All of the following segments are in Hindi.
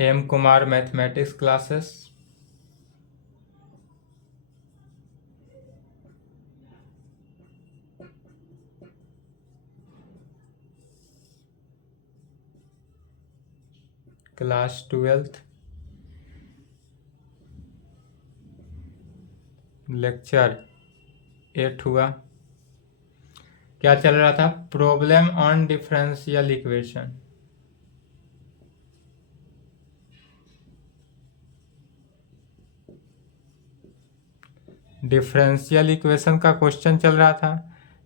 M Kumar mathematics classes. Class 12th lecture 8 हुआ। क्या चल रहा था? Problem on differential equation. Differential equation का क्वेश्चन चल रहा था।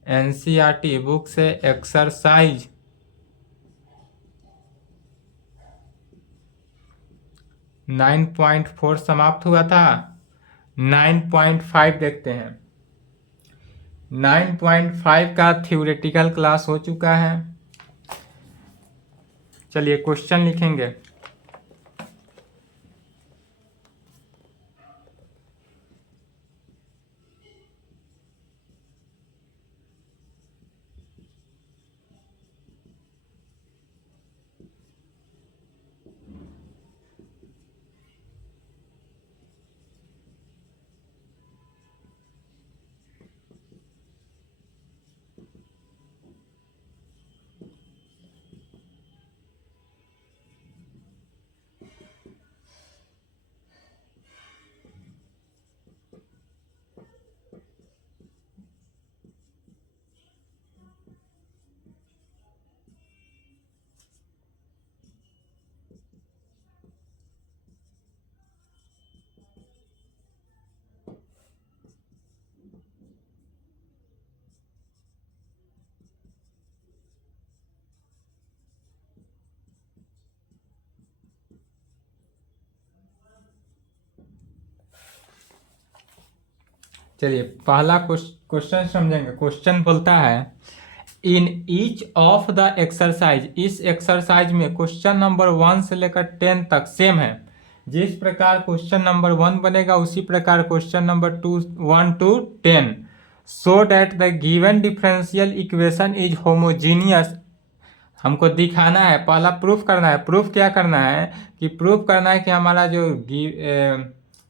एनसीईआरटी बुक से एक्सरसाइज 9.4 समाप्त हुआ था। 9.5 देखते हैं। 9.5 का थ्योरेटिकल क्लास हो चुका है। चलिए क्वेश्चन लिखेंगे। चलिए पहला क्वेश्चन समझेंगे। क्वेश्चन बोलता है in each of the exercise. इस एक्सरसाइज में क्वेश्चन नंबर 1 से लेकर 10 तक सेम है। जिस प्रकार क्वेश्चन नंबर 1 बनेगा उसी प्रकार question number 1 to 10। So that the given differential equation is homogeneous. हमको दिखाना है, पहला प्रूफ करना है। प्रूफ क्या करना है कि प्रूफ करना है कि हमारा जो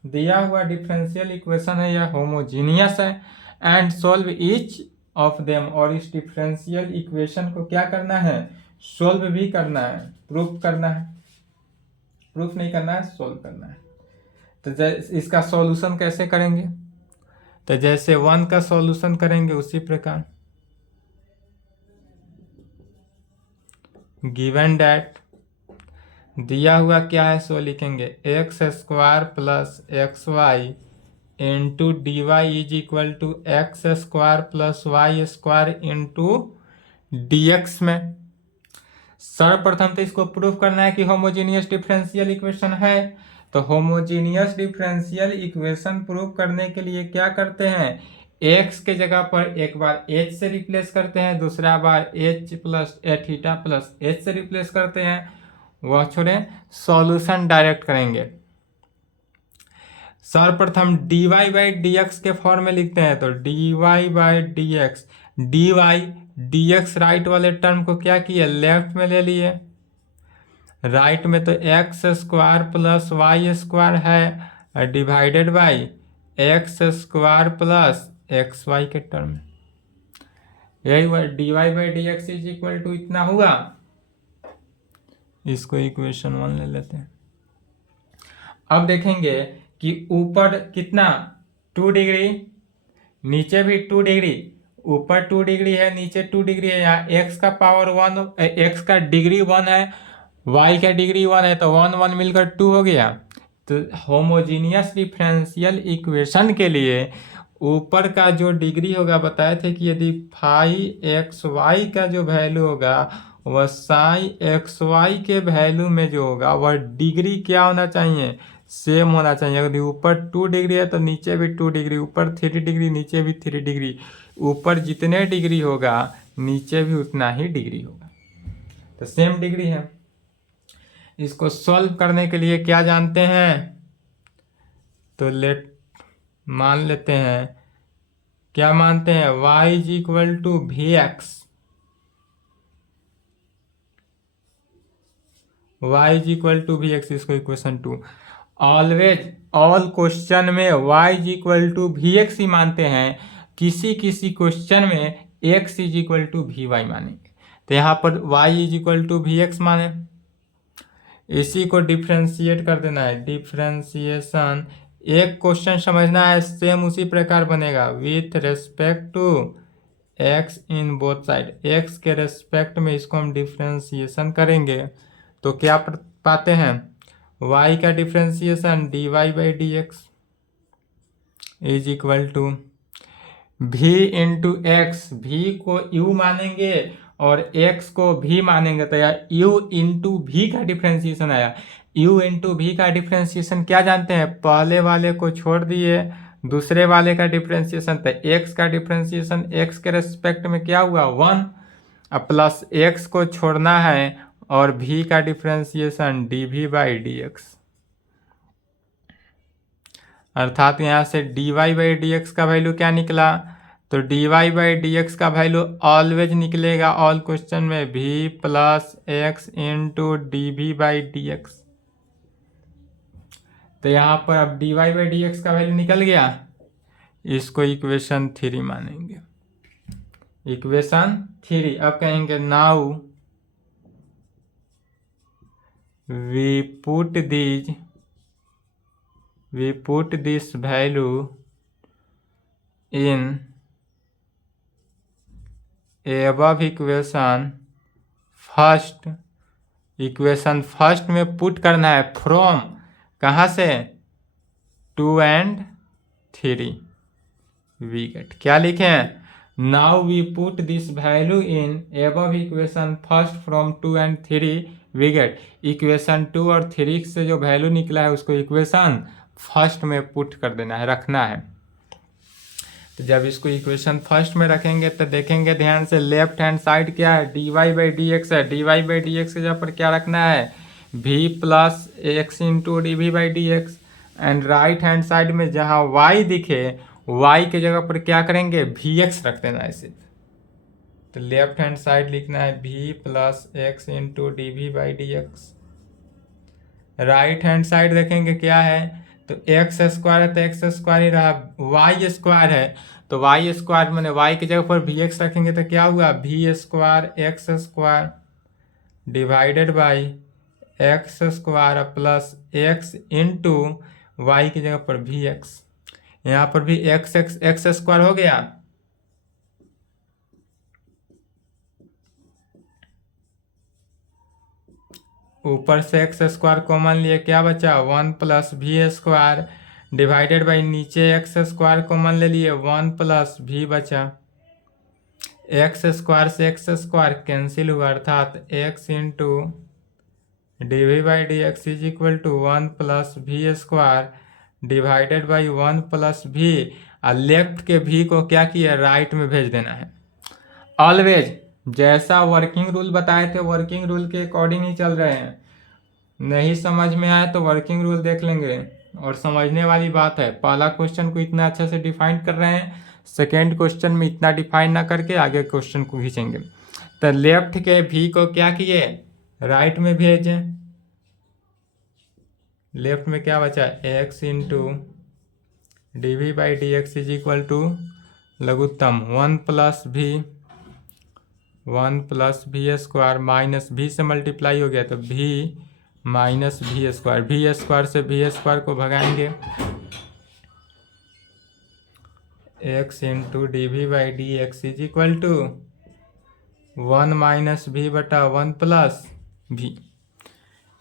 दिया हुआ डिफरेंशियल इक्वेशन है यह होमोजीनियस है। And solve each of them. और इस डिफरेंशियल इक्वेशन को क्या करना है? सोल्व भी करना है, प्रूफ करना है। प्रूफ नहीं करना है, सोल्व करना है। तो इसका सॉल्यूशन कैसे करेंगे? तो जैसे 1 का सॉल्यूशन करेंगे उसी प्रकार गिवन डैट दिया हुआ क्या है सो लिखेंगे x square plus x y into d y is equal to x square plus y square into d x में। सर्वप्रथम तो इसको प्रूफ करना है कि होमोजीनियस डिफरेंशियल इक्वेशन है। तो होमोजीनियस डिफरेंशियल इक्वेशन प्रूफ करने के लिए क्या करते हैं? x के जगह पर एक बार h से रिप्लेस करते हैं, दूसरा बार h plus theta plus h से रिप्लेस करते हैं। वह छोड़े, सॉल्यूशन डायरेक्ट करेंगे। सर्वप्रथम dy बाई डी एक्स के फॉर्म में लिखते हैं। तो dy by d x, d y d x right वाले टर्म को क्या किए? लेफ्ट में ले लिए। राइट में तो x square plus y square है divided by x square plus x y के टर्म। यही d y by d x is equal to इतना हुआ। इसको इक्वेशन 1 ले लेते हैं। अब देखेंगे कि ऊपर कितना 2 डिग्री, नीचे भी 2 डिग्री। ऊपर 2 डिग्री है, नीचे 2 डिग्री है। यहाँ x का पावर 1, x का डिग्री 1 है, y का डिग्री 1 है, तो 1 1 मिलकर 2 हो गया। तो होमोजीनियस डिफरेंशियल इक्वेशन के लिए ऊपर का जो डिग्री होगा, बताए थे कि यदि फाई एक्स वाई का जो वैल्यू होगा वह साई एक्स वाई के वैल्यू में जो होगा वह डिग्री क्या होना चाहिए? सेम होना चाहिए। यदि ऊपर 2 डिग्री है तो नीचे भी 2 डिग्री, ऊपर 3 डिग्री नीचे भी 3 डिग्री। ऊपर जितने डिग्री होगा नीचे भी उतना ही डिग्री होगा, तो सेम डिग्री है। इसको सॉल्व करने के लिए क्या जानते हैं? तो मान लेते हैं, क्या मानते हैं? y is equal to v x. y is equal to v x, इसको इक्वेशन 2। ऑलवेज ऑल क्वेश्चन में y is equal to v x ही मानते हैं, किसी किसी क्वेश्चन में x is equal to v y मानेंगे। तो यहाँ पर y is equal to v x माने, इसी को डिफ्रेंशिएट कर देना है, डिफ्रेंशिएशन। एक क्वेश्चन समझना है, सेम उसी प्रकार बनेगा with respect to x in both side. x के रेस्पेक्ट में इसको हम डिफ्रेंशिएशन करेंगे तो क्या पाते हैं, y का differentiation dy by d x is equal to v into x, v को u मानेंगे और x को v मानेंगे, तो यार u इंटू v का डिफ्रेंशिएशन आया। u इंटू v का डिफ्रेंशिएशन क्या जानते हैं, पहले वाले को छोड़ दिए, दूसरे वाले का डिफ्रेंशिएशन, तो x का डिफ्रेंशिएशन x के रेस्पेक्ट में क्या हुआ 1, अब प्लस x को छोड़ना है और v का differentiation dv by d x, अर्थात यहाँ से dy बाई डी एक्स का वैल्यू क्या निकला, तो dy बाई डी एक्स का वैल्यू ऑलवेज निकलेगा ऑल क्वेश्चन में v plus x into d v by d x. तो यहाँ पर अब dy बाई डी एक्स का वैल्यू निकल गया, इसको इक्वेशन 3 मानेंगे, इक्वेशन 3। अब कहेंगे now we put this value in above equation first, equation first में पुट करना है फ्रॉम, कहाँ से 2 and 3, वी गेट, क्या लिखे हैं, now we put this value in above equation first from 2 and 3 we get. Equation 2 और 3 से जो वैल्यू निकला है उसको इक्वेशन फर्स्ट में पुट कर देना है, रखना है। तो जब इसको इक्वेशन फर्स्ट में रखेंगे तो देखेंगे ध्यान से, लेफ्ट हैंड साइड क्या है, dy बाई डी एक्स है, dy बाई डी एक्स के जगह पर क्या रखना है, v plus x into d v by d x, and right hand side में जहाँ y दिखे y के जगह पर क्या करेंगे वी एक्स रख देना है सिर्फ। तो लेफ्ट हैंड साइड लिखना है v plus x into d v by d x. Right hand side देखेंगे क्या है, तो एक्स स्क्वायर है तो एक्स स्क्वायर ही रहा, वाई स्क्वायर है तो वाई स्क्वायर मैंने वाई की जगह पर वी एक्स रखेंगे तो क्या हुआ, v square x square divided by x square plus x into y की जगह पर वी एक्स, यहाँ पर भी एक्स स्क्वायर हो गया, ऊपर से एक्स स्क्वायर कॉमन लिए क्या बचा 1 plus v square divided by नीचे एक्स स्क्वायर कॉमन ले लिए 1 प्लस वी बचा, एक्स स्क्वायर से एक्स स्क्वायर कैंसिल हुआ, अर्थात x into d v by d x is equal to 1 plus v square divided by 1 plus v, और लेफ्ट के v को क्या किया राइट में भेज देना है। ऑलवेज जैसा वर्किंग रूल बताए थे वर्किंग रूल के अकॉर्डिंग ही चल रहे हैं, नहीं समझ में आए तो वर्किंग रूल देख लेंगे और समझने वाली बात है। पहला क्वेश्चन को इतना अच्छा से डिफाइन कर रहे हैं, सेकेंड क्वेश्चन में इतना डिफाइन ना करके आगे क्वेश्चन को खींचेंगे। तो लेफ्ट के v को क्या किए राइट में भेजें, लेफ्ट में क्या बचा x into d v by d x is equal to लघुत्तम 1 plus v square minus v से मल्टीप्लाई हो गया तो v माइनस वी स्क्वायर से वी स्क्वायर को भगाएंगे, x into d v by d x is equal to 1 minus v बटा 1 प्लस वी।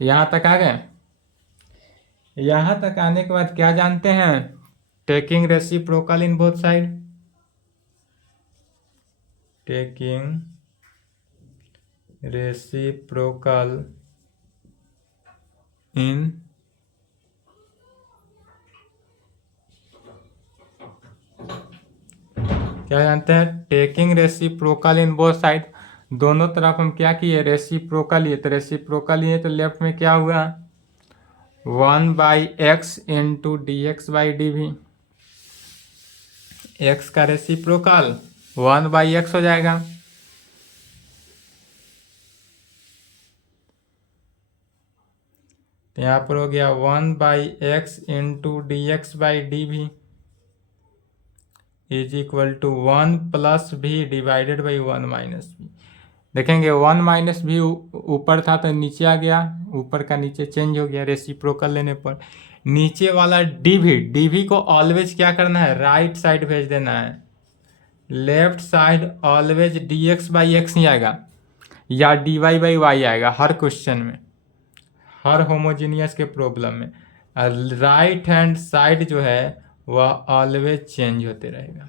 यहाँ तक आ गए। यहाँ तक आने के बाद क्या जानते हैं, taking reciprocal in both side, taking reciprocal in क्या जानते हैं, taking reciprocal in both side, दोनों तरफ हम क्या किए रेसिप्रोकल लिए, तो रेसिप्रोकल लिए तो लेफ्ट में क्या हुआ 1 by x into d x by d v, x का रेसिप्रोकल 1 बाई एक्स हो जाएगा, तो यहाँ पर हो गया 1/x into d x by d v is equal to 1 plus v divided by 1 minus v. देखेंगे 1 माइनस भी ऊपर था तो नीचे आ गया, ऊपर का नीचे चेंज हो गया रेसिप्रोकल लेने पर। नीचे वाला डी भी को ऑलवेज क्या करना है, राइट साइड भेज देना है। Left side always d x by x ही आएगा या डी वाई बाई वाई आएगा हर क्वेश्चन में, हर होमोजीनियस के प्रॉब्लम में। राइट हैंड साइड जो है वह ऑलवेज चेंज होते रहेगा।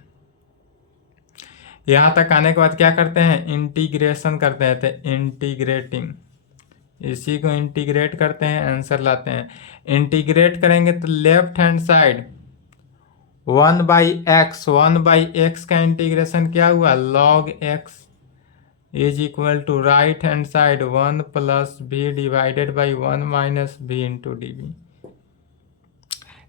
यहाँ तक आने के बाद क्या करते हैं, इंटीग्रेशन करते हैं। तो इंटीग्रेटिंग, इसी को इंटीग्रेट करते हैं, आंसर लाते हैं। इंटीग्रेट करेंगे तो लेफ्ट हैंड साइड 1/x का इंटीग्रेशन क्या हुआ, log x is equal to right hand side 1 plus v divided by 1 minus v into d v.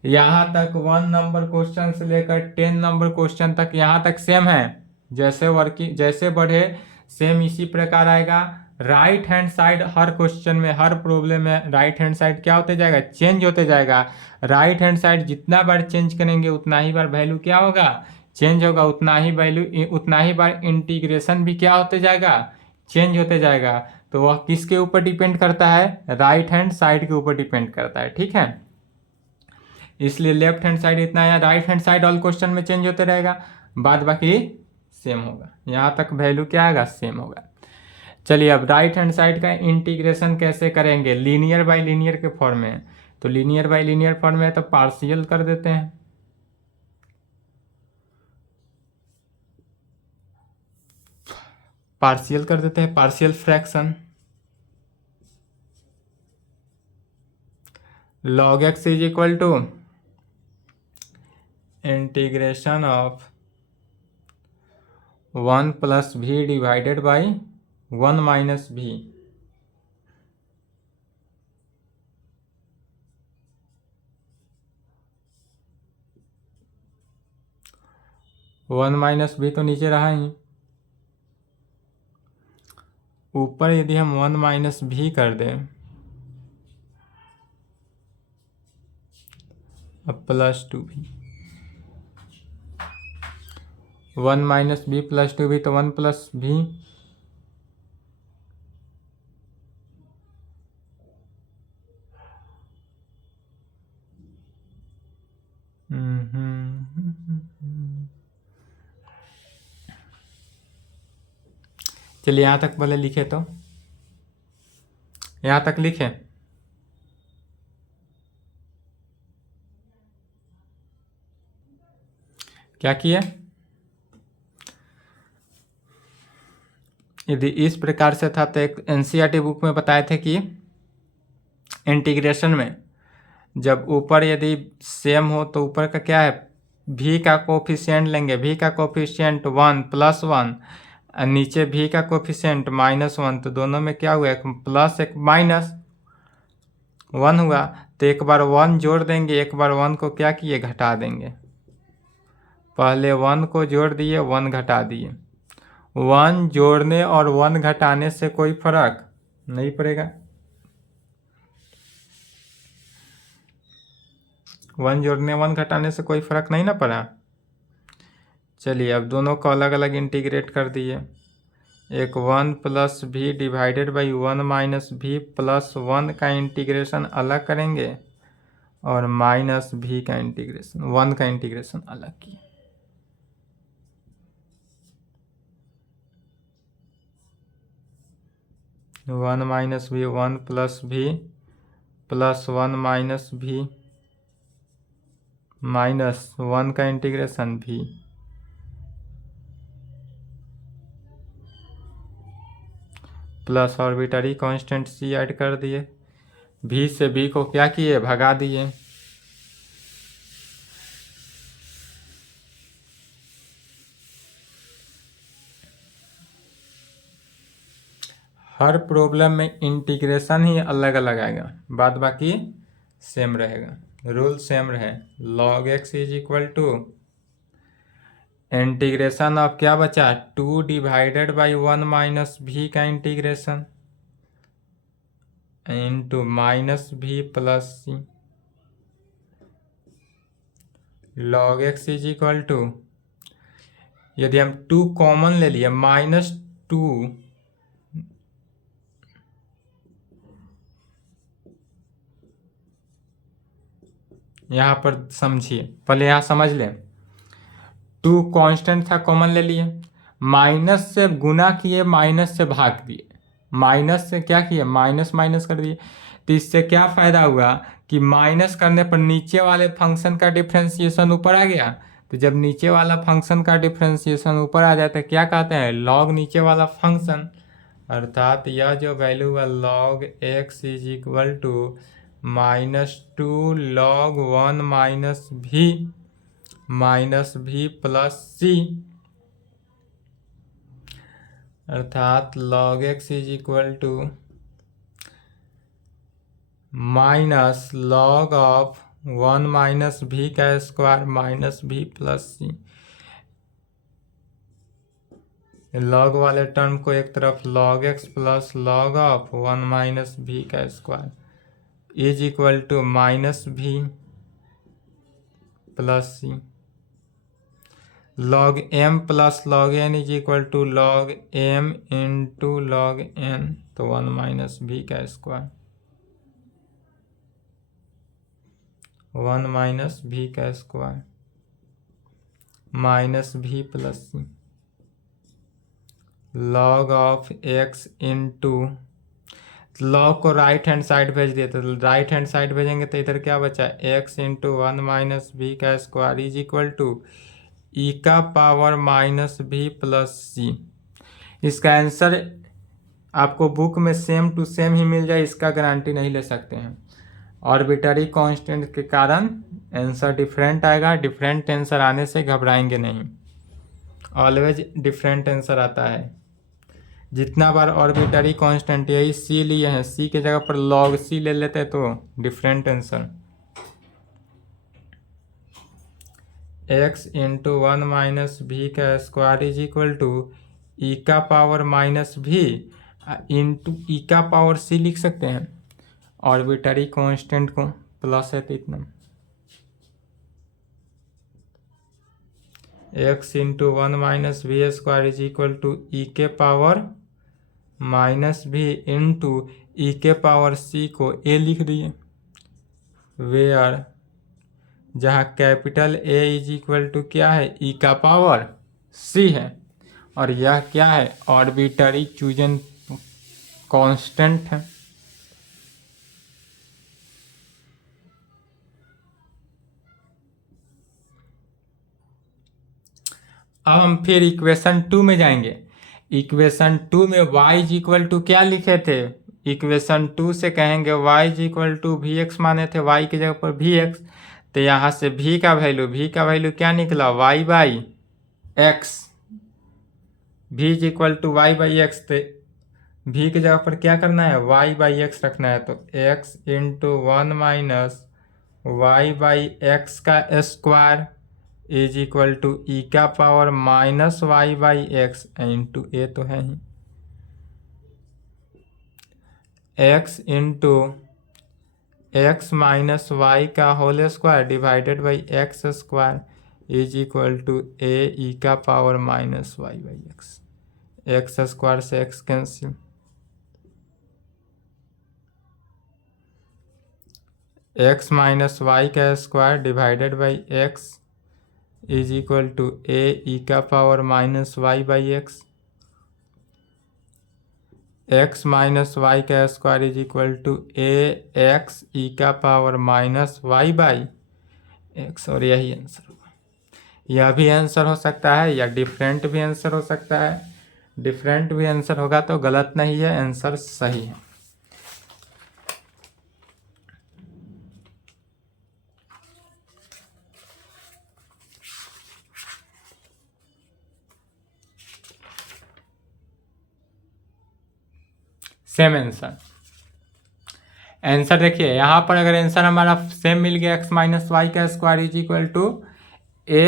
यहाँ तक 1 नंबर क्वेश्चन से लेकर 10 नंबर क्वेश्चन तक यहाँ तक सेम है। जैसे बढ़े सेम इसी प्रकार आएगा। राइट हैंड साइड हर क्वेश्चन में, हर प्रॉब्लम में राइट हैंड साइड क्या होते जाएगा, चेंज होते जाएगा। राइट हैंड साइड जितना बार चेंज करेंगे उतना ही बार वैल्यू क्या होगा, चेंज होगा। उतना ही बार इंटीग्रेशन भी क्या होते जाएगा, चेंज होते जाएगा। तो वह किसके ऊपर डिपेंड करता है, राइट हैंड साइड के ऊपर डिपेंड करता है। ठीक है, इसलिए लेफ्ट हैंड साइड इतना है, right hand side all question में चेंज होते रहेगा, बाद बाकी सेम होगा। यहाँ तक वैल्यू क्या आएगा, सेम होगा। चलिए अब राइट हैंड साइड का इंटीग्रेशन कैसे करेंगे, लीनियर बाय लीनियर के फॉर्म में। तो लीनियर बाय लीनियर फॉर्म में तो पार्शियल कर देते हैं। Partial fraction log x is equal to integration of 1 plus v divided by 1 minus v. One minus v तो नीचे रहा ही, ऊपर यदि हम 1 माइनस भी कर दें अब प्लस 2 भी, 1 माइनस बी प्लस 2 भी तो 1 प्लस भी। चलिए यहाँ तक पहले लिखे, तो यहाँ तक लिखे। क्या किया, यदि इस प्रकार से था तो एक एनसीईआरटी बुक में बताए थे कि इंटीग्रेशन में जब ऊपर यदि सेम हो तो ऊपर का क्या है, भी का कोफिशिएंट लेंगे, भी का कोफिशिएंट 1 प्लस 1, नीचे भी का कोफिशिएंट -1, तो दोनों में क्या हुआ, एक प्लस एक माइनस 1 हुआ। तो एक बार 1 जोड़ देंगे, एक बार 1 को क्या किए, घटा देंगे। पहले 1 को जोड़ दिए, 1 घटा दिए। 1 जोड़ने और 1 घटाने से कोई फर्क नहीं पड़ेगा। 1 जोड़ने 1 घटाने से कोई फर्क नहीं ना पड़ा। चलिए अब दोनों को अलग अलग इंटीग्रेट कर दिए। एक 1 plus v divided by 1 minus v plus 1 का इंटीग्रेशन अलग करेंगे और माइनस भी का इंटीग्रेशन, 1 का इंटीग्रेशन अलग किए। वन माइनस भी 1 प्लस भी प्लस 1 माइनस भी माइनस 1 का इंटीग्रेशन भी, प्लस ऑर्बिटरी कांस्टेंट सी ऐड कर दिए। भी से बी को क्या किए, भगा दिए। हर प्रॉब्लम में इंटीग्रेशन ही अलग अलग आएगा, बाद बाकी सेम रहेगा, रूल सेम रहे। log x is equal to integration of क्या बचा, 2 डिवाइडेड बाई 1 माइनस भी का integration into minus v plus C log x is equal to, यदि हम 2 कॉमन ले लिए -2 यहाँ पर समझिए, पहले यहाँ समझ लें। 2 कांस्टेंट था, कॉमन ले लिए, माइनस से गुना किए, माइनस से भाग दिए, माइनस से क्या किए, माइनस माइनस कर दिए। तो इससे क्या फ़ायदा हुआ कि माइनस करने पर नीचे वाले फंक्शन का डिफ्रेंसिएशन ऊपर आ गया। तो जब नीचे वाला फंक्शन का डिफ्रेंसिएशन ऊपर आ जाता है क्या कहते हैं, लॉग नीचे वाला फंक्शन। अर्थात यह जो वैल्यू है log x is equal to -2 log 1 minus v plus c, अर्थात log x is equal to minus log of 1 minus v का स्क्वायर माइनस भी प्लस सी। लॉग वाले टर्म को एक तरफ log x plus log of 1 minus v का square is equal to minus v plus c. log m plus log n is equal to log m into log n, तो 1 माइनस भी का स्क्वायर 1 माइनस भी का square minus v plus C log of x into, log को राइट हैंड साइड भेज दिए, तो राइट हैंड साइड भेजेंगे तो इधर क्या बचा, एक्स इंटू 1 माइनस भी का square is equal to e का पावर माइनस भी प्लस सी। इसका आंसर आपको बुक में सेम टू सेम ही मिल जाए, इसका गारंटी नहीं ले सकते हैं। आर्बिट्ररी कांस्टेंट के कारण आंसर डिफरेंट आएगा। डिफरेंट आंसर आने से घबराएंगे नहीं, ऑलवेज डिफरेंट आंसर आता है। जितना बार आर्बिट्ररी कांस्टेंट, यही सी लिए हैं, सी के जगह पर log सी ले लेते हैं तो different answer. X into 1 minus v का square is equal to e का पावर माइनस भी इंटू ई का पावर सी लिख सकते हैं। आर्बिट्ररी कांस्टेंट को प्लस है तो इतना, x into 1 minus v square is equal to e के power minus v into e के पावर सी को ए लिख दिए, वेयर जहाँ capital A is equal to क्या है, ई का पावर सी है, और यह क्या है, आर्बिट्ररी चूजन कांस्टेंट है। अब हम फिर इक्वेशन 2 में जाएंगे। इक्वेशन 2 में y इज इक्वल टू क्या लिखे थे, इक्वेशन 2 से कहेंगे y is equal to v x माने थे, y की जगह पर वी एक्स, तो यहाँ से v का वैल्यू क्या निकला, y by x, v is equal to y by x, तो v की जगह पर क्या करना है, y बाई एक्स रखना है, तो x into 1 minus y by x का square is equal to e का power minus y by x into a तो है ही, x into x minus y का whole square divided by x square is equal to a e का power minus y by x square से x cancel, x minus y का square divided by x is equal to a e का power minus y by x minus y का square is equal to a x e का power minus y by x, और यही आंसर होगा। यह भी आंसर हो सकता है या डिफरेंट भी आंसर हो सकता है। डिफरेंट भी आंसर होगा तो गलत नहीं है, आंसर सही है। सेम आंसर देखिए यहाँ पर, अगर आंसर हमारा सेम मिल गया एक्स माइनस वाई का स्क्वायर इज इक्वल टू ए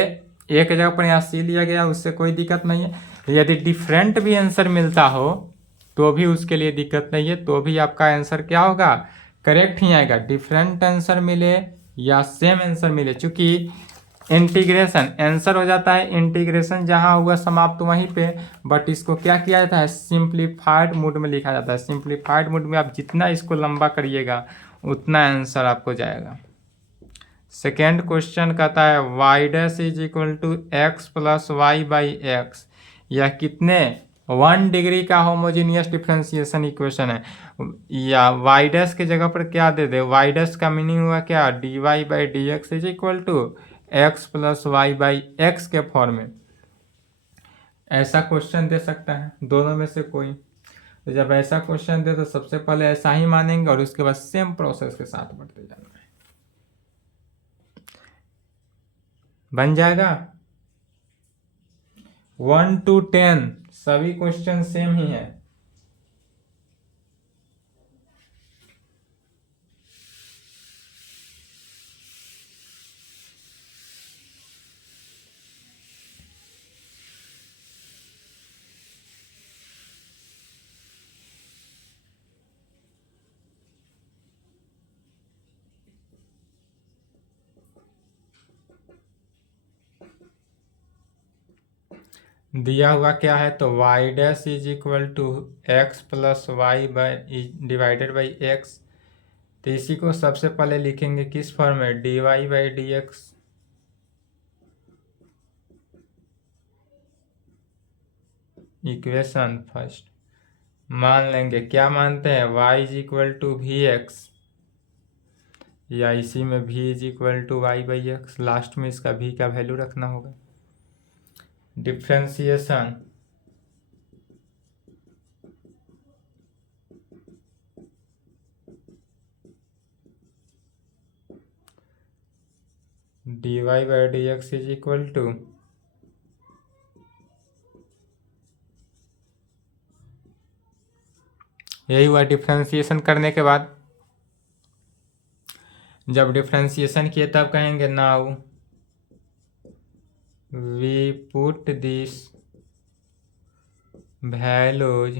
के जगह पर यहाँ सी लिया गया, उससे कोई दिक्कत नहीं है। यदि डिफरेंट भी आंसर मिलता हो तो भी उसके लिए दिक्कत नहीं है, तो भी आपका आंसर क्या होगा, करेक्ट ही आएगा। डिफरेंट आंसर मिले या सेम आंसर मिले, चूंकि इंटीग्रेशन आंसर हो जाता है, इंटीग्रेशन जहां हुआ समाप्त वहीं पे, बट इसको क्या किया जाता है, सिंप्लीफाइड मोड में लिखा जाता है। सिंप्लीफाइड मोड में आप जितना इसको लंबा करिएगा उतना आंसर आपको जाएगा। सेकेंड क्वेश्चन कहता है y dash is equal to x plus y by x, यह कितने 1 डिग्री का होमोजीनियस डिफरेंशिएशन इक्वेशन है। या वाई डैश के जगह पर क्या दे दे, वाई डैश का मीनिंग हुआ क्या, d y by d x is equal to x plus y by x के फॉर्म में। ऐसा क्वेश्चन दे सकता है दोनों में से कोई, तो जब ऐसा क्वेश्चन दे तो सबसे पहले ऐसा ही मानेंगे और उसके बाद सेम प्रोसेस के साथ बढ़ते जाना है। बन जाएगा 1 to 10 सभी क्वेश्चन सेम ही है। दिया हुआ क्या है, तो y dash is equal to x plus y by divided by x, तो इसी को सबसे पहले लिखेंगे किस फॉर्म में, d y by d x. Equation first मान लेंगे, क्या मानते हैं, y is equal to v x, या इसी में v is equal to y by x, last में इसका v का वैल्यू रखना होगा। Differentiation d y by d x is equal to यही हुआ डिफ्रेंसिएशन करने के बाद। जब डिफ्रेंसिएशन किए तब कहेंगे now we put this values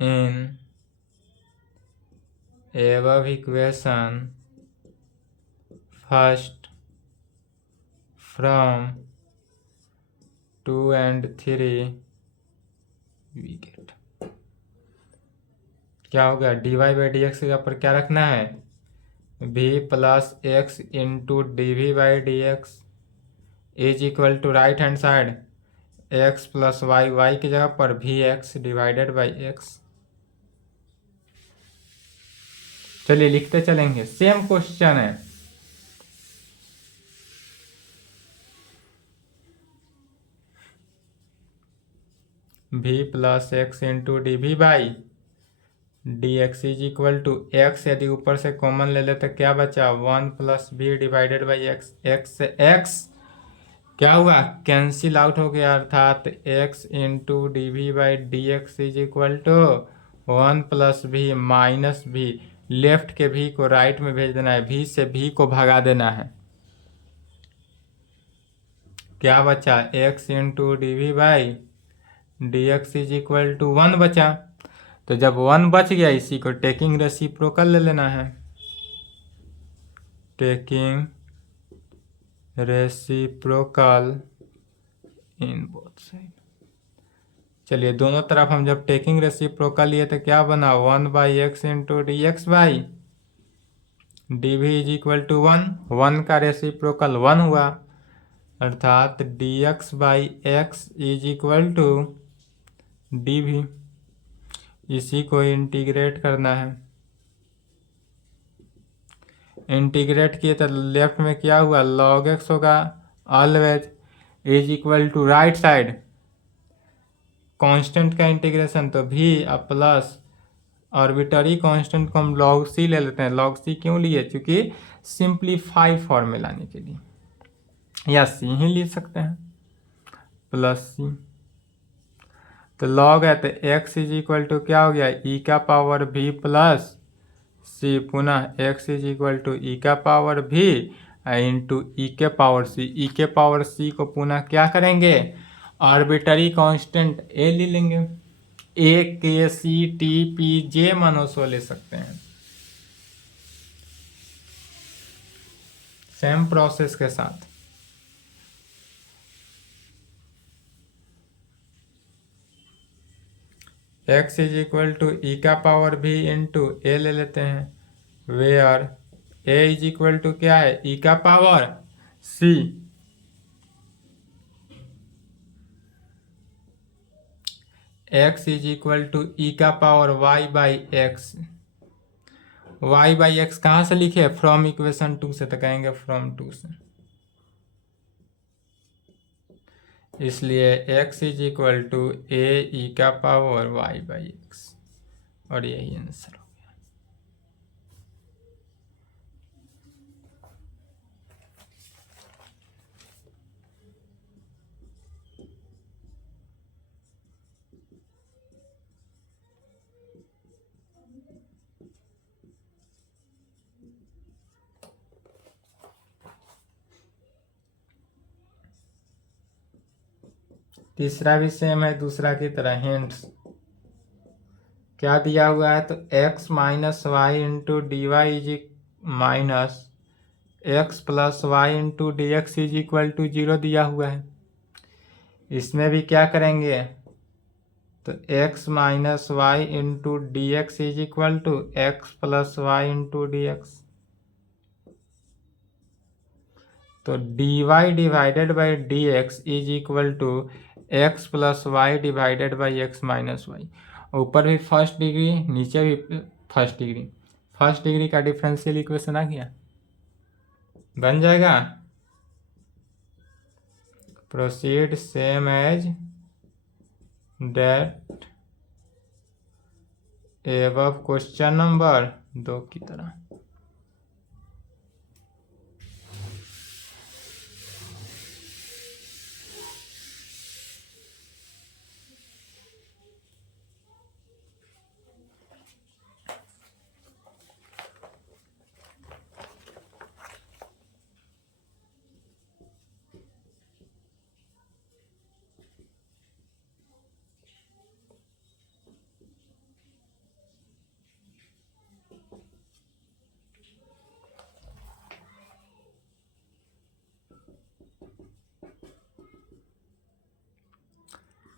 in above equation first from 2 and 3 we get, क्या होगा, d y by d x के ऊपर क्या रखना है, v plus x into d v by d x is equal to right hand side x plus y, y की जगह पर v x divided by x. चलिए लिखते चलेंगे, सेम क्वेश्चन है। v plus x into d v by d x is equal to x, यदि ऊपर से कॉमन ले लेते क्या बचा, 1 plus v divided by x, x से एक्स क्या हुआ, कैंसिल आउट हो गया, अर्थात x into d v by d x is equal to 1 plus v minus v, left के v को राइट में भेज देना है, v से v को भगा देना है, क्या बचा, x into d v by d x is equal to 1 बचा। तो जब 1 बच गया इसी को टेकिंग रेसिप्रोकल ले लेना है, taking reciprocal in both side. चलिए दोनों तरफ हम जब टेकिंग रेसिप्रोकल लिए तो क्या बना, 1 by x into d x by d v is equal to 1, 1 का रेसिप्रोकल 1 हुआ, अर्थात d x by x is equal to d v. इसी को इंटीग्रेट करना है, इंटीग्रेट किए तो लेफ्ट में क्या हुआ, log x होगा always is equal to right side constant का इंटीग्रेशन, तो v प्लस आर्बिटरी कांस्टेंट को हम log c ले लेते हैं। log c क्यों लिए, क्योंकि सिंप्लीफाई फॉर्म में लाने के लिए, या c ही ले सकते हैं प्लस c, तो log है तो x इज इक्वल टू क्या हो गया, e का पावर v प्लस सी, पुनः x is equal to e का पावर v इंटू ई के पावर सी, ई के पावर सी को पुनः क्या करेंगे, आर्बिटरी कांस्टेंट a ले लेंगे, ए के सी टी पी जे मनोसो ले सकते हैं सेम प्रोसेस के साथ। x is equal to e का पावर भी इंटू ए ले लेते हैं where a is equal to क्या है ई का power c x is equal to e का power y by x. y by x कहाँ से लिखे फ्रॉम इक्वेशन 2 से तो कहेंगे फ्रॉम 2 से, इसलिए x is equal to a e का पावर y बाई एक्स और यही आंसर हो गया। तीसरा भी सेम है दूसरा की तरह हिंट्स क्या दिया हुआ है तो x minus y into d y is minus x plus y into d x is equal to 0 दिया हुआ है। इसमें भी क्या करेंगे तो x minus y into d x is equal to x plus y into d x, तो d y divided by d x is equal to x plus y divided by x minus y. ऊपर भी फर्स्ट डिग्री नीचे भी फर्स्ट डिग्री का डिफरेंशियल इक्वेशन आ गया, बन जाएगा proceed same as that above question number 2 की तरह।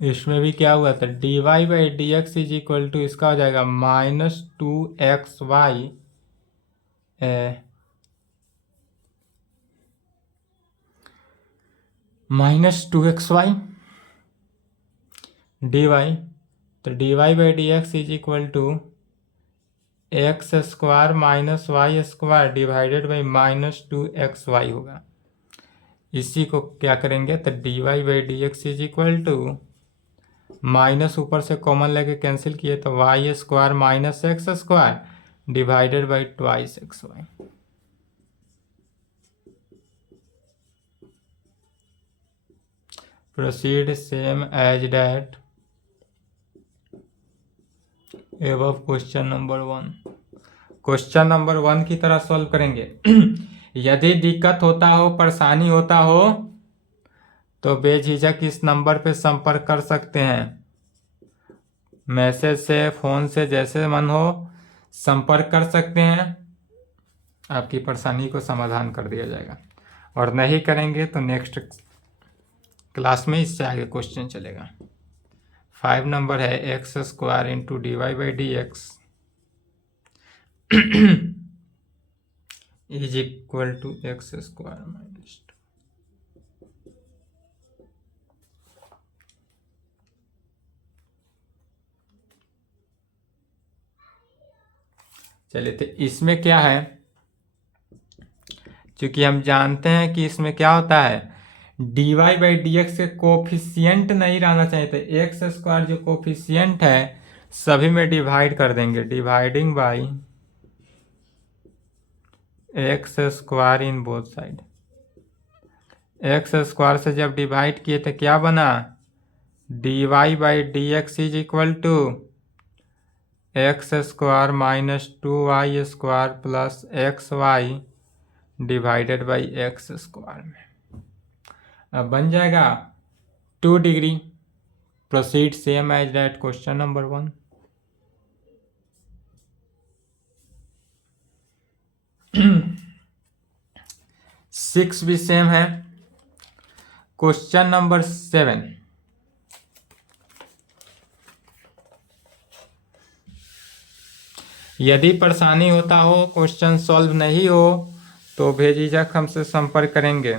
इसमें भी क्या हुआ था d y by d x is equal to इसका हो जाएगा -2xy -2xy डी वाई, तो d y by d x is equal to x square minus y square divided by -2xy होगा। इसी को क्या करेंगे तो d y by d x is equal to minus ऊपर से कॉमन लेके कैंसिल किए तो y square minus x square divided by twice x y. Proceed same as that above question number 1। Question number 1 की तरह सॉल्व करेंगे। यदि दिक्कत होता हो परेशानी होता हो तो बेझिझक इस नंबर पे संपर्क कर सकते हैं, मैसेज से फ़ोन से जैसे मन हो संपर्क कर सकते हैं, आपकी परेशानी को समाधान कर दिया जाएगा। और नहीं करेंगे तो नेक्स्ट क्लास में इससे आगे क्वेश्चन चलेगा। 5 नंबर है x square into d y by d x is equal to x square minus 2। चलिए तो इसमें क्या है, क्योंकि हम जानते हैं कि इसमें क्या होता है d y by d x के कोफिशियंट नहीं रहना चाहिए, तो एक्स स्क्वायर जो कोफिशियंट है सभी में डिवाइड कर देंगे, dividing by x square in both side. X square से जब डिवाइड किए तो क्या बना d y by d x is equal to x square minus 2y square plus x y divided by x square में। अब बन जाएगा 2 degree proceed same as that question number 1. Six भी सेम है। क्वेश्चन नंबर 7, यदि परेशानी होता हो, क्वेश्चन सॉल्व नहीं हो, तो बेझिझक हमसे संपर्क करेंगे।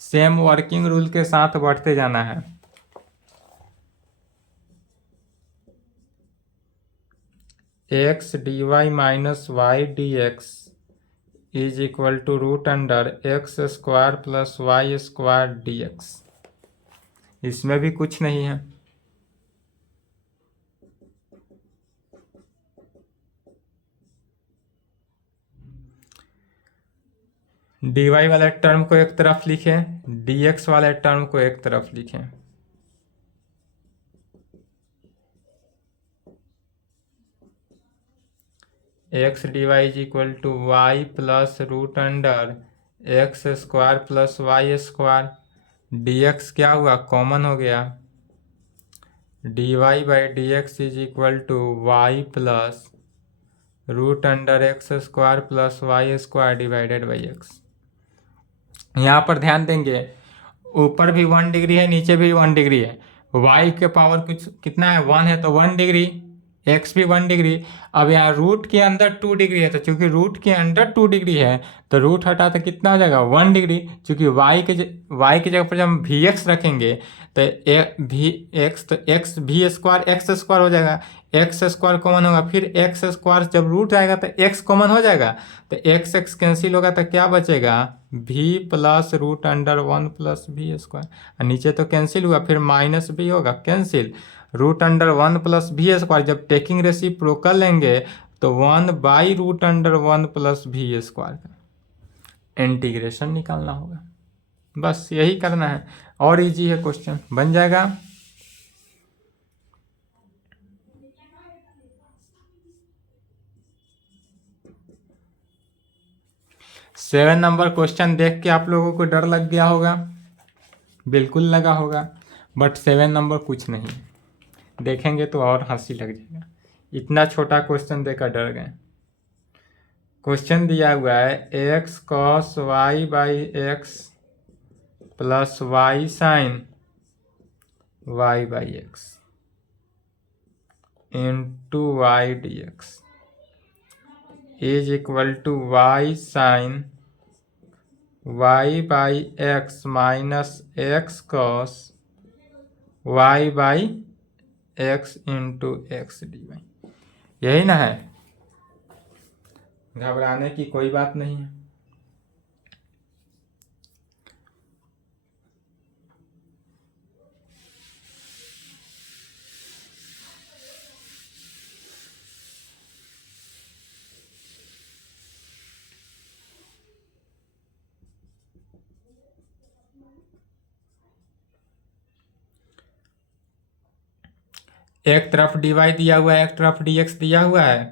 सेम वर्किंग रूल के साथ बढ़ते जाना है। X d y minus y d x is equal to root under x square plus y square d x. इसमें भी कुछ नहीं है। डी वाई वाले टर्म को एक तरफ लिखें, डी एक्स वाले टर्म को एक तरफ लिखें। X d y is equal to y plus root under x square plus y square. D x क्या हुआ, कॉमन हो गया। D y by d x is equal to y plus root under x square plus y square divided by x. यहाँ पर ध्यान देंगे, ऊपर भी 1 डिग्री है, नीचे भी 1 डिग्री है। वाई के पावर कुछ कितना है, 1 है, तो 1 डिग्री, एक्स भी 1 डिग्री। अब यहाँ रूट के अंदर 2 डिग्री है, तो चूंकि रूट के अंदर 2 डिग्री है तो रूट हटा तो कितना हो जाएगा, 1 डिग्री। चूंकि वाई के जगह पर जब हम वी एक्स रखेंगे तो वी एक्स, तो x v square x square हो जाएगा, एक्स स्क्वायर कॉमन होगा, फिर एक्स स्क्वायर जब रूट आएगा तो एक्स कॉमन हो जाएगा, तो एक्स एक्स कैंसिल होगा, तो क्या बचेगा, भी plus root under 1 plus v square. और नीचे तो कैंसिल हुआ, फिर माइनस भी होगा, cancel root under 1 plus v square. जब टेकिंग रेसिप्रोकल लेंगे तो 1 by root under 1 plus v square का इंटीग्रेशन निकालना होगा। बस यही करना है, और इजी है, क्वेश्चन बन जाएगा। सेवन नंबर क्वेश्चन देख के आप लोगों को डर लग गया होगा, बिल्कुल लगा होगा, बट 7 नंबर कुछ नहीं, देखेंगे तो और हंसी लग जाएगा। इतना छोटा क्वेश्चन देकर डर गए। क्वेश्चन दिया हुआ है x cos y by x plus y sine y by x into y d x is equal to y sine y by x minus x cos y by x into x d y. यही ना है, घबराने की कोई बात नहीं है। एक तरफ डी वाई दिया हुआ है, एक तरफ डी एक्स दिया हुआ है,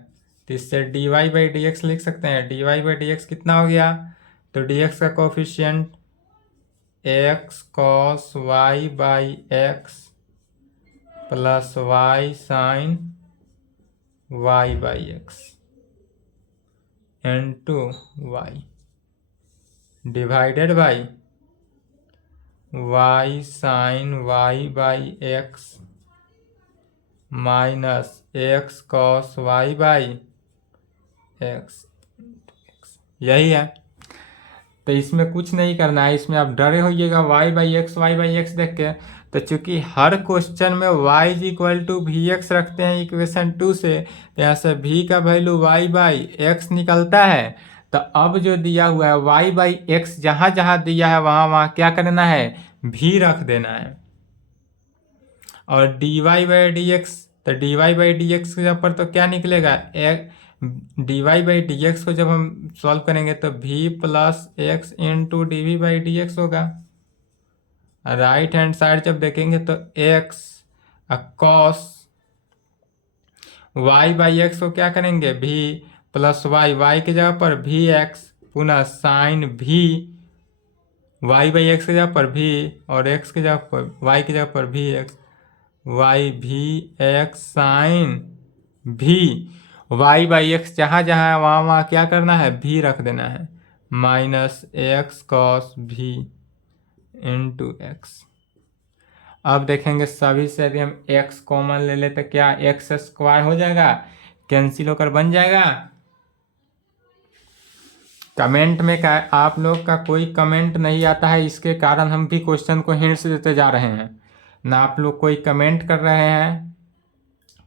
तो इससे d y by d x लिख सकते हैं। D y by d x कितना हो गया, तो डी एक्स का coefficient x cos y by x plus y sine y by x into y divided by y sine y by x minus x cos y by x. यही है, तो इसमें कुछ नहीं करना है। इसमें आप डरे होइएगा वाई बाई एक्स देख के, तो चूंकि हर क्वेश्चन में y is equal to v x रखते हैं इक्वेशन 2 से, तो यहाँ से v का वैल्यू y बाई एक्स निकलता है। तो अब जो दिया हुआ है y बाई एक्स, जहाँ जहाँ दिया है वहाँ वहाँ क्या करना है, v रख देना है। और d y by d x, तो d y by d x के पर तो क्या निकलेगा, d y by d x को जब हम सॉल्व करेंगे तो v plus x into d v by d x होगा। राइट हैंड साइड जब देखेंगे तो x cos y by x को क्या करेंगे, v प्लस वाई, वाई की जगह पर वी एक्स पुनः sine v y by x की जगह पर भी और एक्स की जगह पर वाई की जगह पर भी एक्स, वाई भी एक्स साइन भी, वाई बाई एक्स जहाँ जहाँ है वहाँ वहाँ क्या करना है, भी रख देना है, माइनस एक्स कॉस भी इंटू एक्स। अब देखेंगे सभी से यदि हम x कॉमन ले लेते क्या एक्स स्क्वायर हो जाएगा, कैंसिल होकर बन जाएगा। कमेंट में क्या आप लोग का कोई कमेंट नहीं आता है, इसके कारण हम भी क्वेश्चन को हिंट्स देते जा रहे हैं ना। आप लोग कोई कमेंट कर रहे हैं,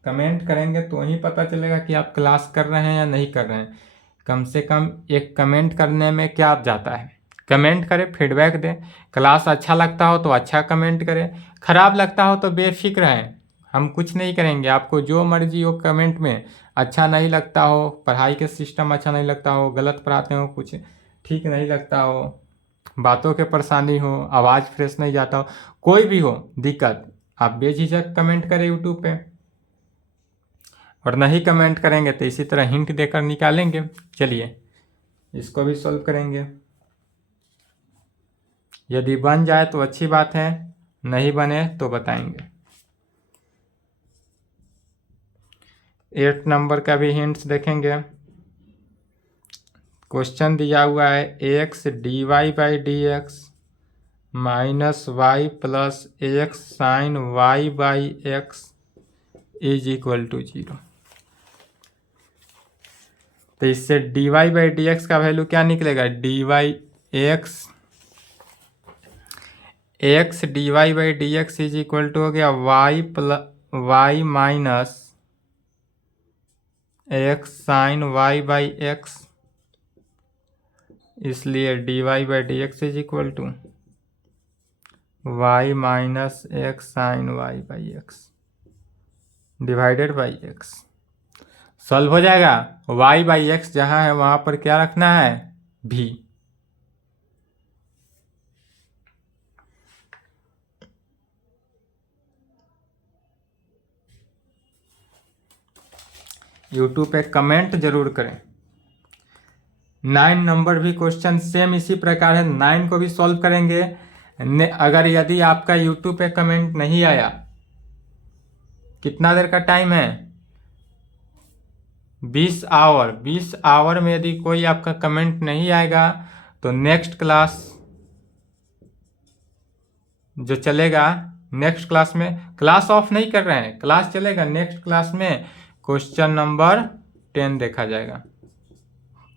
कमेंट करेंगे तो ही पता चलेगा कि आप क्लास कर रहे हैं या नहीं कर रहे हैं। कम से कम एक कमेंट करने में क्या जाता है, कमेंट करें, फीडबैक दें। क्लास अच्छा लगता हो तो अच्छा कमेंट करें, खराब लगता हो तो बेफिक्र रहें, हम कुछ नहीं करेंगे। आपको जो मर्जी हो कमेंट में, अच्छा नहीं लगता हो, पढ़ाई के सिस्टम अच्छा नहीं लगता हो, गलत पढ़ाते हो, कुछ ठीक नहीं लगता हो, बातों के परेशानी हो, आवाज़ फ्रेश नहीं जाता हो, कोई भी हो दिक्कत, आप बेझिझक कमेंट करें यूट्यूब पे। और नहीं कमेंट करेंगे तो इसी तरह हिंट देकर निकालेंगे। चलिए इसको भी सॉल्व करेंगे। यदि बन जाए तो अच्छी बात है, नहीं बने तो बताएंगे। 8 नंबर का भी हिंट्स देखेंगे। क्वेश्चन दिया हुआ है x d y by d x minus y plus x sine y by x is equal to 0। तो इससे d y by d x का वैल्यू क्या निकलेगा, d y x d y by d x is equal to हो गया y minus x sine y by x, इसलिए d y by d x is equal to y minus x sine y by x divided by x. Solve हो जाएगा। वाई बाई एक्स जहाँ है वहाँ पर क्या रखना है, भी। यूट्यूब पे कमेंट जरूर करें। 9 नंबर भी क्वेश्चन सेम इसी प्रकार है, 9 को भी सॉल्व करेंगे। अगर यदि आपका यूट्यूब पे कमेंट नहीं आया, कितना देर का टाइम है, 20 आवर। 20 आवर में यदि कोई आपका कमेंट नहीं आएगा तो नेक्स्ट क्लास जो चलेगा, नेक्स्ट क्लास में, क्लास ऑफ नहीं कर रहे हैं, क्लास चलेगा, नेक्स्ट क्लास में क्वेश्चन नंबर 10 देखा जाएगा।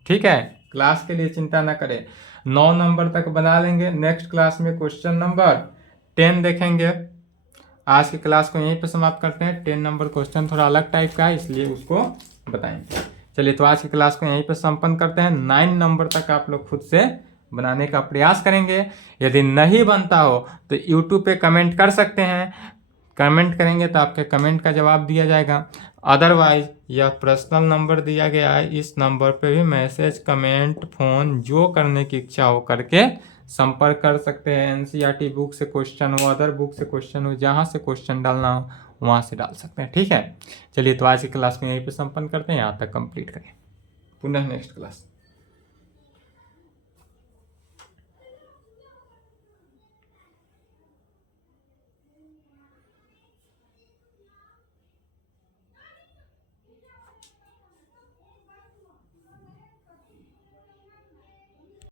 ठीक है, क्लास के लिए चिंता ना करें, 9 नंबर तक बना लेंगे, नेक्स्ट क्लास में क्वेश्चन नंबर 10 देखेंगे। आज की क्लास को यहीं पर समाप्त करते हैं। 10 नंबर क्वेश्चन थोड़ा अलग टाइप का है, इसलिए उसको बताएंगे। चलिए तो आज की क्लास को यहीं पर संपन्न करते हैं। 9 नंबर तक आप लोग खुद से बनाने का प्रयास करेंगे। यदि नहीं बनता हो तो यूट्यूब पे कमेंट कर सकते हैं, कमेंट करेंगे तो आपके कमेंट का जवाब दिया जाएगा। अदरवाइज यह पर्सनल नंबर दिया गया है, इस नंबर पे भी मैसेज, कमेंट, फ़ोन जो करने की इच्छा हो करके संपर्क कर सकते हैं। एनसीईआरटी बुक से क्वेश्चन हो, अदर बुक से क्वेश्चन हो, जहाँ से क्वेश्चन डालना हो वहाँ से डाल सकते हैं। ठीक है, चलिए तो आज की क्लास में यहीं पे संपन्न करते हैं, यहाँ तक कंप्लीट करें, पुनः नेक्स्ट क्लास।